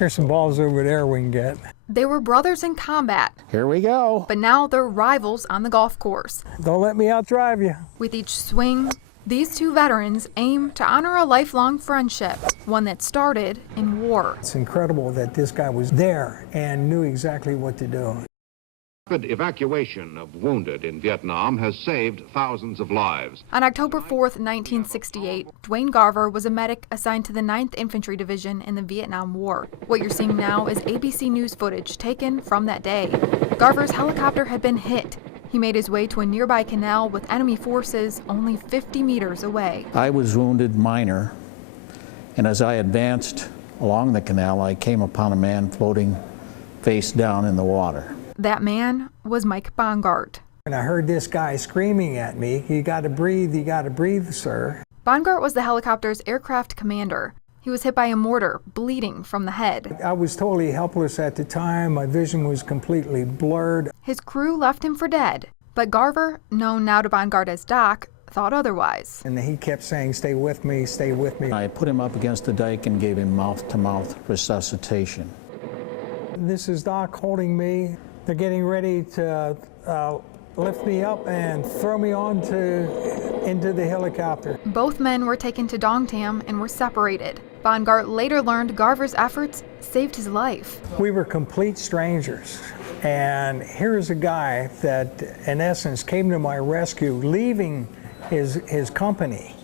There's some balls over there we can get. They were brothers in combat. Here we go. But now they're rivals on the golf course. Don't let me outdrive you. With each swing, these two veterans aim to honor a lifelong friendship, one that started in war. It's incredible that this guy was there and knew exactly what to do. Rapid evacuation of wounded in Vietnam has saved thousands of lives. On October 4th, 1968, Dwayne Garver was a medic assigned to the 9th Infantry Division in the Vietnam War. What you're seeing now is ABC News footage taken from that day. Garver's helicopter had been hit. He made his way to a nearby canal with enemy forces only 50 meters away. I was wounded minor, and as I advanced along the canal, I came upon a man floating face down in the water. That man was Mike Bongart. And I heard this guy screaming at me, you gotta breathe, sir. Bongart was the helicopter's aircraft commander. He was hit by a mortar, bleeding from the head. I was totally helpless at the time. My vision was completely blurred. His crew left him for dead, but Garver, known now to Bongart as Doc, thought otherwise. And he kept saying, stay with me, stay with me. I put him up against the dike and gave him mouth-to-mouth resuscitation. This is Doc holding me. They're getting ready to lift me up and throw me into the helicopter. Both men were taken to Dong Tam and were separated. Bongart later learned Garver's efforts saved his life. We were complete strangers. And here's a guy that, in essence, came to my rescue, leaving his company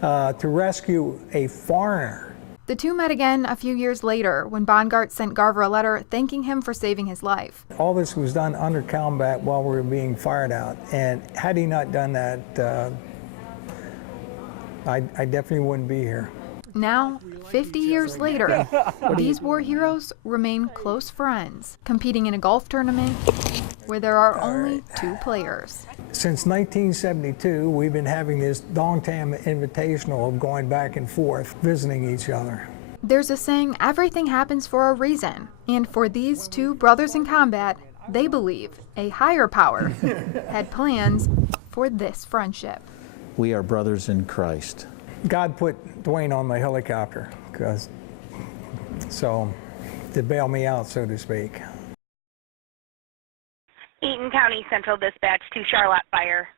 to rescue a foreigner. The two met again a few years later when Bongart sent Garver a letter thanking him for saving his life. All this was done under combat while we were being fired out. And had he not done that, I definitely wouldn't be here. Now, 50 years later, these war heroes remain close friends, competing in a golf tournament where there are only two players. Since 1972, we've been having this Dong Tam Invitational of going back and forth, visiting each other. There's a saying, everything happens for a reason. And for these two brothers in combat, they believe a higher power had plans for this friendship. We are brothers in Christ. God put Dwayne on my helicopter, to bail me out, so to speak. Eaton County Central Dispatch to Charlotte Fire.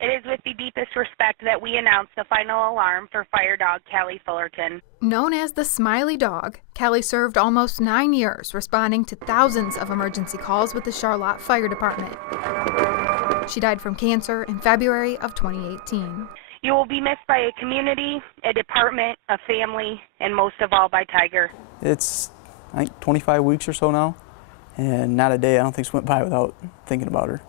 It is with the deepest respect that we announce the final alarm for fire dog Callie Fullerton. Known as the Smiley Dog, Callie served almost 9 years responding to thousands of emergency calls with the Charlotte Fire Department. She died from cancer in February of 2018. You will be missed by a community, a department, a family, and most of all by Tiger. It's, I think, 25 weeks or so now, and not a day I don't think went by without thinking about her.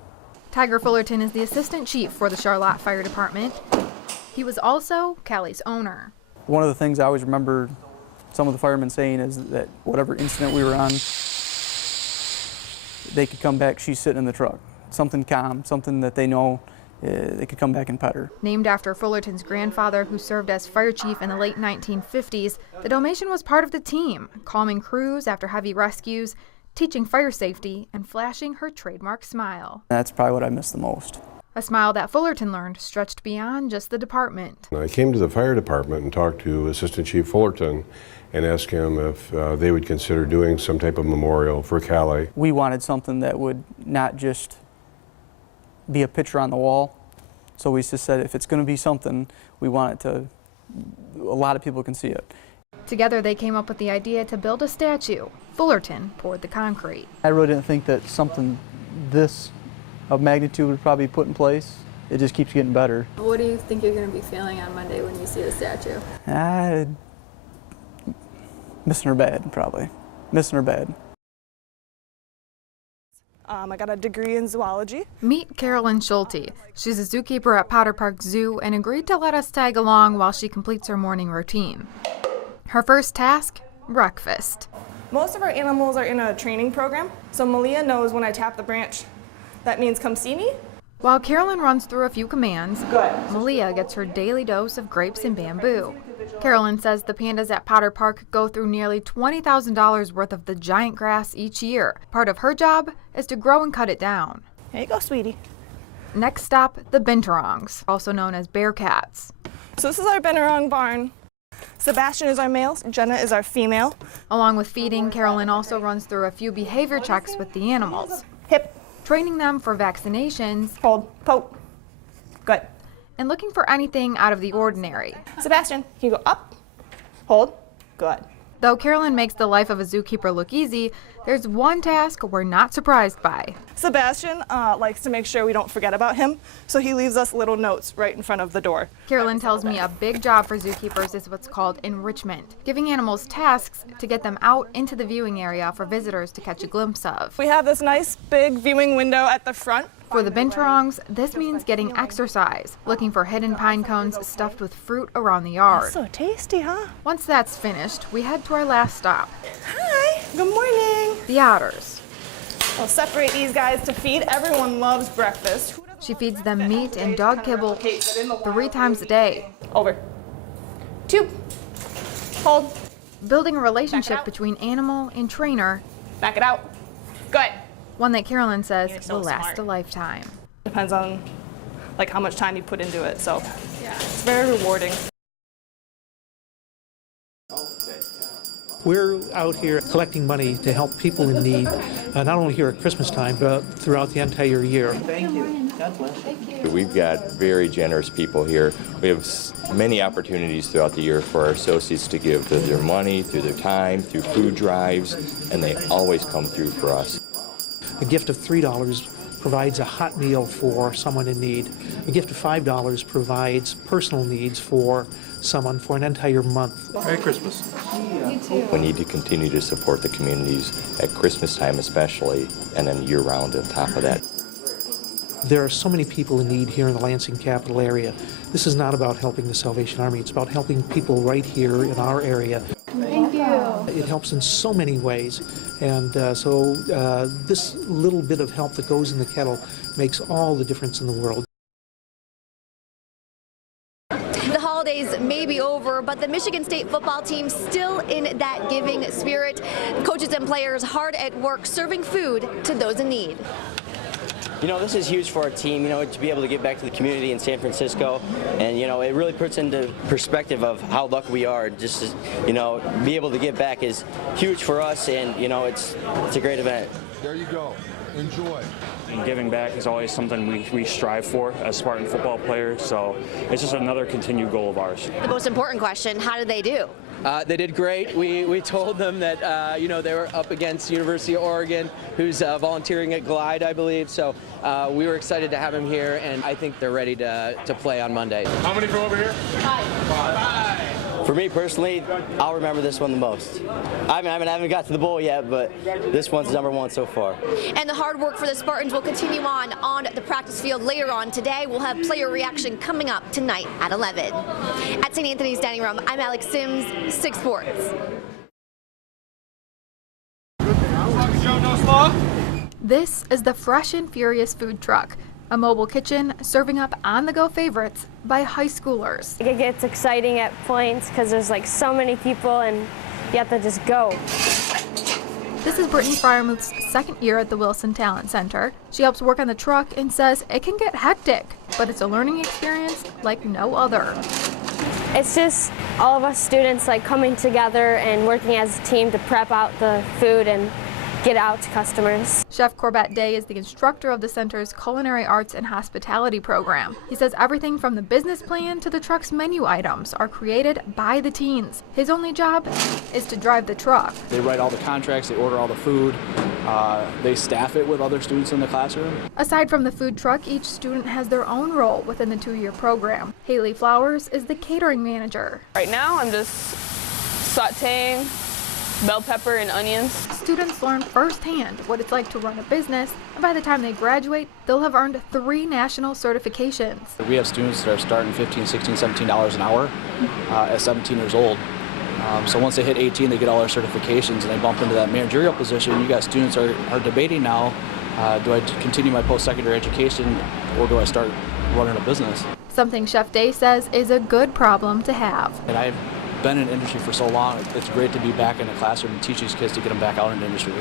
Tiger Fullerton is the assistant chief for the Charlotte Fire Department. He was also Callie's owner. One of the things I always remember some of the firemen saying is that whatever incident we were on, they could come back, she's sitting in the truck. Something calm, something that they know they could come back and pet her. Named after Fullerton's grandfather, who served as fire chief in the late 1950s, the Dalmatian was part of the team, calming crews after heavy rescues, teaching fire safety, and flashing her trademark smile. That's probably what I miss the most. A smile that Fullerton learned stretched beyond just the department. I came to the fire department and talked to Assistant Chief Fullerton and asked him if they would consider doing some type of memorial for Callie. We wanted something that would not just be a picture on the wall. So we just said if it's going to be something, we want it to, a lot of people can see it. Together they came up with the idea to build a statue. Fullerton poured the concrete. I really didn't think that something this of magnitude would probably be put in place. It just keeps getting better. What do you think you're going to be feeling on Monday when you see the statue? Missing her bad, probably. Missing her bad. I got a degree in zoology. Meet Carolyn Schulte. She's a zookeeper at Potter Park Zoo and agreed to let us tag along while she completes her morning routine. Her first task, breakfast. Most of our animals are in a training program, so Malia knows when I tap the branch, that means come see me. While Carolyn runs through a few commands, Malia gets her daily dose of grapes and bamboo. Carolyn says the pandas at Potter Park go through nearly $20,000 worth of the giant grass each year. Part of her job is to grow and cut it down. There you go, sweetie. Next stop, the binturongs, also known as bearcats. So this is our Binturong barn. Sebastian is our male, Jenna is our female. Along with feeding, Carolyn also runs through a few behavior checks with the animals, Hip, training them for vaccinations, hold, poke. Good. and looking for anything out of the ordinary. Sebastian, can you go up, hold, good. Though Carolyn makes the life of a zookeeper look easy, there's one task we're not surprised by. Sebastian likes to make sure we don't forget about him, so he leaves us little notes right in front of the door. Carolyn tells me a big job for zookeepers is what's called enrichment, giving animals tasks to get them out into the viewing area for visitors to catch a glimpse of. We have this nice big viewing window at the front. For the Binturongs, this means getting exercise, looking for hidden pine cones stuffed with fruit around the yard. So tasty, huh? Once that's finished, we head to our last stop, Hi, good morning. the otters. We'll separate these guys to feed. Everyone loves breakfast. She feeds them meat and dog kibble 3 times a day. Over. 2. Hold. Building a relationship between animal and trainer, Back it out. Good. one that Carolyn says so will last smart. a lifetime. Depends on like how much time you put into it, so it's very rewarding. We're out here collecting money to help people in need, not only here at Christmas time, but throughout the entire year. Thank you. God bless. We've got very generous people here. We have many opportunities throughout the year for our associates to give their money, through their time, through food drives, and they always come through for us. A gift of $3 provides a hot meal for someone in need. A gift of $5 provides personal needs for someone for an entire month. Merry Christmas. We need to continue to support the communities at Christmas time especially, and then year-round on top of that. There are so many people in need here in the Lansing capital area. This is not about helping the Salvation Army. It's about helping people right here in our area. Thank you. It helps in so many ways. And so this little bit of help that goes in the kettle makes all the difference in the world. The holidays may be over, but the Michigan State football team still in that giving spirit. Coaches and players hard at work serving food to those in need. You know, this is huge for our team, you know, to be able to give back to the community in San Francisco. And, you know, it really puts into perspective of how lucky we are. Just, you know, be able to give back is huge for us, and, you know, it's a great event. There you go. Enjoy. And giving back is always something we strive for as Spartan football players, so it's just another continued goal of ours. The most important question, how did they do? They did great. We told them that you know, they were up against University of Oregon, who's volunteering at Glide, I believe. So we were excited to have him here, and I think they're ready to play on Monday. How many from over here? 5. For me personally, I'll remember this one the most. I haven't got to the bowl yet, but this one's #1 so far. And the hard work for the Spartans will continue on the practice field later on today. We'll have player reaction coming up tonight at 11. At St. Anthony's Dining Room, I'm Alex Sims, 6 Sports. This is the Fresh and Furious food truck, a mobile kitchen serving up on-the-go favorites by high schoolers. It gets exciting at points because there's like so many people and you have to just go. This is Brittany Fryermuth's second year at the Wilson Talent Center. She helps work on the truck and says it can get hectic, but it's a learning experience like no other. It's just all of us students like coming together and working as a team to prep out the food and get out to customers. Chef Corbett Day is the instructor of the center's Culinary Arts and Hospitality program. He says everything from the business plan to the truck's menu items are created by the teens. His only job is to drive the truck. They write all the contracts, they order all the food, they staff it with other students in the classroom. Aside from the food truck, each student has their own role within the 2-year program. Haley Flowers is the catering manager. Right now I'm just sauteing bell pepper and onions. Students learn firsthand what it's like to run a business, and by the time they graduate, they'll have earned 3 national certifications. We have students that are starting $15, $16, $17 an hour at 17 years old. So once they hit 18, they get all their certifications and they bump into that managerial position. You got students are debating now, do I continue my post-secondary education or do I start running a business? Something Chef Day says is a good problem to have. And I've been in industry for so long, it's great to be back in the classroom and teach these kids to get them back out in the industry.